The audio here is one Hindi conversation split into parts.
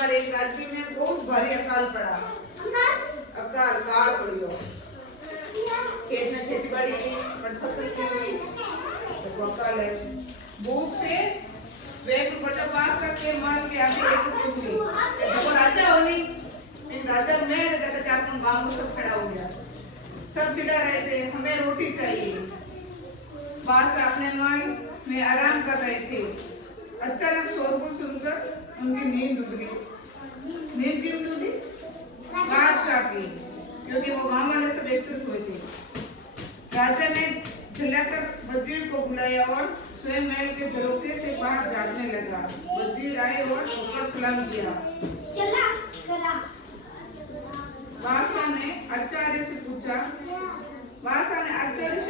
बार एक गलती में बहुत भारी अकाल पड़ा। अकाल काल पड़ियो। खेत में खेती बाड़ी की पर फसल की हुई तो अकाल है। भूख से वेग बड़ा पास करके मार के आगे एक टूटी। देखो राजा होनी इन राजा में देखा चाकू गांव में सब खड़ा हो गया। सब चिल्ला रहे थे हमें रोटी चाहिए। बास अपने मन में आराम कर रहे थे। अचानक शोरगुल सुनकर उनकी नींद उड़ गई। नींद क्यों टूटी? बादशाह की, क्योंकि वो गांव वाले सब एकत्रित हुए थे। राजा ने झल्लाकर वजीर को बुलाया और स्वयं महल के दरोगे से बाहर झाड़ने लगा। वजीर आए और ऊपर सलाम किया। बादशाह ने आचार्य से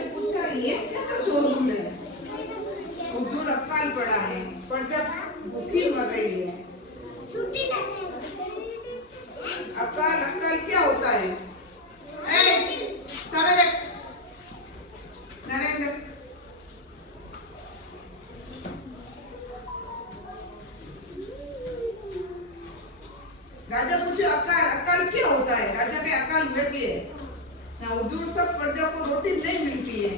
पूछा ये कैसा शोरगुल है? हुजूर अकाल पड़ा है पर जब भूखी मर रही है। अकाल क्या होता है? सामने देख नरेंद्र। राजा पूछे अकाल क्या होता है? राजा के अकाल हुए कि हुजूर सब प्रजा को रोटी नहीं मिलती है।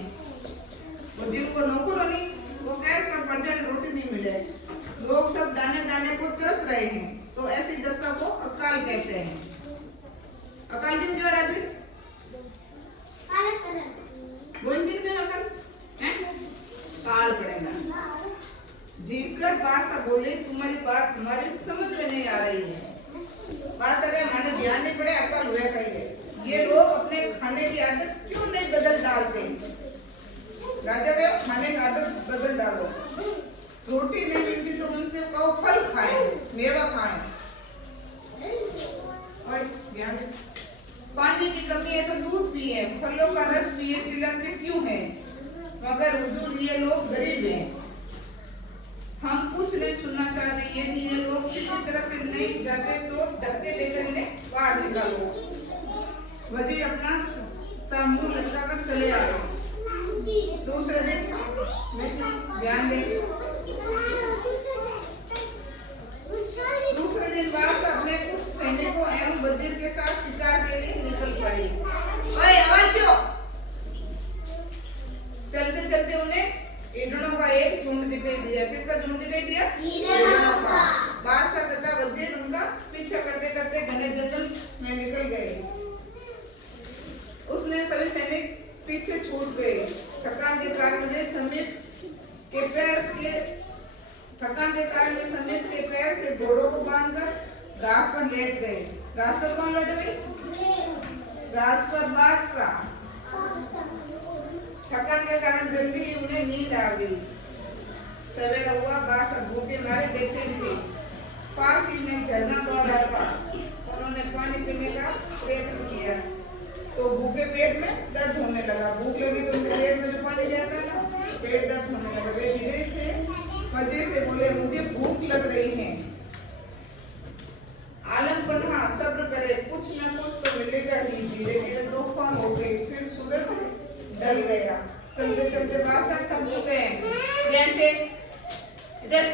वो जिनको नौकरानी वो कहे सब प्रजा ने रोटी नहीं मिले। लोग सब दाने दाने को तरस रहे हैं तो ऐसी दशा को अकाल कहते हैं। अकाल किन जो राजी? वो इंजन में अकाल हैं? काल पड़ेगा। जीकर बादशाह बोले तुम्हारी बात हमारी समझ में नहीं आ रही है। बात अगर हमारे ध्यान नहीं पड़े अकाल हुआ कहिए। ये लोग अपने खाने की आदत क्यों नहीं बदल डालते? राजा के खाने की आदत बदल डालो। रोटी नहीं मिलती तो उनसे कहो फल खाए, मेवा खाए। और ध्यान दे, पानी की कमी है तो दूध पिए, फलों का रस पिए, चिल्लाते क्यों हैं? मगर हुजूर ये लोग गरीब हैं। हम कुछ नहीं सुनना चाहते। यदि ये लोग किसी तरह से नहीं जाते तो धक्के देकर इन्हें बाहर निकालो। वजीर अपना मुंह लटकाकर चले आए। दूसरे दिन ध्यान दें। दूसरे दिन बादशाह अपने कुछ सैनिकों एवं वजीर के साथ शिकार के लिए निकल पड़े। ओए आवाज क्यों? चलते चलते उन्हें हिरणों का एक झुंड दिखाई दिया। किसका झुंड दिखाई दिया? हिरणों का। बादशाह तथा वजीर उनका पीछा करते करते घने जंगल में निकल गए। उसने सभी सैनिक पीछे छूट गए। थकान के कारण वे समीप के पैर से घोड़ों को बांधकर घास पर लेट गए। घास पर कौन लेटे भाई? घास पर बादशाह। थकान के कारण जल्दी ही उन्हें नींद आ गई। सवेरा हुआ। बादशाह भूखे मारे बेचैन थे। पास ही में झरना बह रहा था। उन्होंने पानी पीने का प्रयत्न किया तो भूखे पेट में दर्द होने लगा। भूख लगी तो उनके पेट में जो पानी जाता है ना, पेट दर्द होने लगा। वे धीरे से वजीर से बोले मुझे भूख लग रही है। आलम पन्हा सब्र करे, कुछ न कुछ तो मिलेगा ही। धीरे धीरे तूफान हो गई। फिर सूरज ढल गया। चलते चलते बादशाह थक चुके हैं। इधर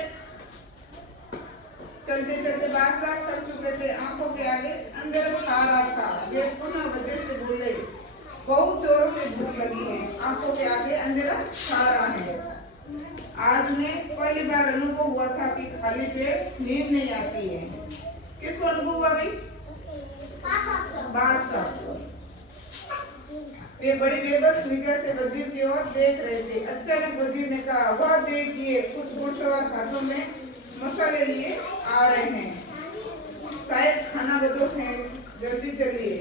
चलते चलते बादशाह थक चुके थे। आंखों के आगे अंधेरा छा रहा था। वे पुनः वजीर से बोले बहुत जोरों से भूख लगी है। आंखों के आगे अंधेरा छा रहा है। आज उन्हें पहली बार अनुभव हुआ था कि खाली पेट नींद नहीं आती है। किसको अनुभव हुआ भाई? बादशाह। वे बड़ी बेबस निगाह से वजीर की ओर देख रहे थे। अचानक वजीर ने कहा वह देखिए कुछ घुड़सवार हाथों में मसाले लिए आ रहे हैं। शायद खाना बदोश है, जल्दी चलिए।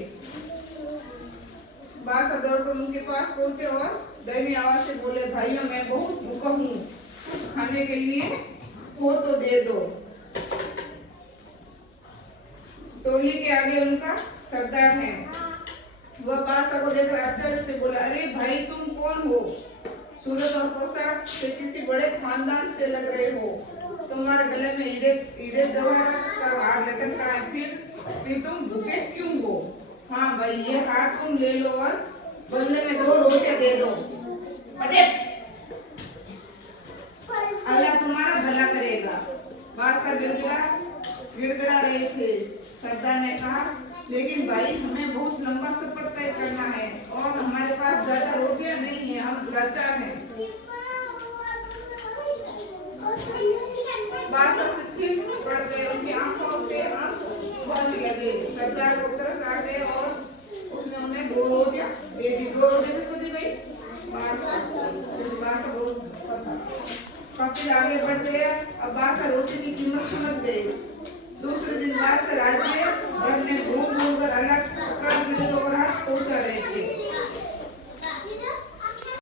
बादशाह दौड़कर उनके पास पहुंचे और दयनीय आवाज से बोले भाइयों मैं बहुत भूखा हूँ, कुछ खाने के लिए हो तो दे दो। टोली के आगे उनका सरदार है। वह बादशाह को देखकर आश्चर्य से बोला अरे भाई तुम कौन हो? सूरत और पोशाक से किसी बड़े खानदान से लग रहे हो। तुम्हारे गले में हीरे जवाहरात का हार लटक रहा है। फिर तुम भूखे क्यों हो? हाँ भाई ये हार तुम ले लो और बदले में 2 रोटियां दे दो। अरे अल्लाह तुम्हारा भला करेगा। बादशाह गिड़गिड़ा गिड़गिड़ा रहे थे। सरदार ने कहा, लेकिन भाई हमें बहुत लंबा सफर तय करना है और हमारे पास ज्यादा रोटियां नहीं है, हम लाचार हैं। बादशाह शिथिल पड़ गए, उनकी आंखों से आंसू बहने लगे। सरदार को तरस आ गए और उसने उन्हें 2 रोटियां दे दी। 2 रोटियां किसको दी भाई? बादशाह काफी आगे बढ़ गए। अब बादशाह रोटी की कीमत समझ गए। दूसरे दिन बादशाह राज्य भर में घूम घूम कर अलग कर पीड़ितों को राहत पहुंचा रहे थे।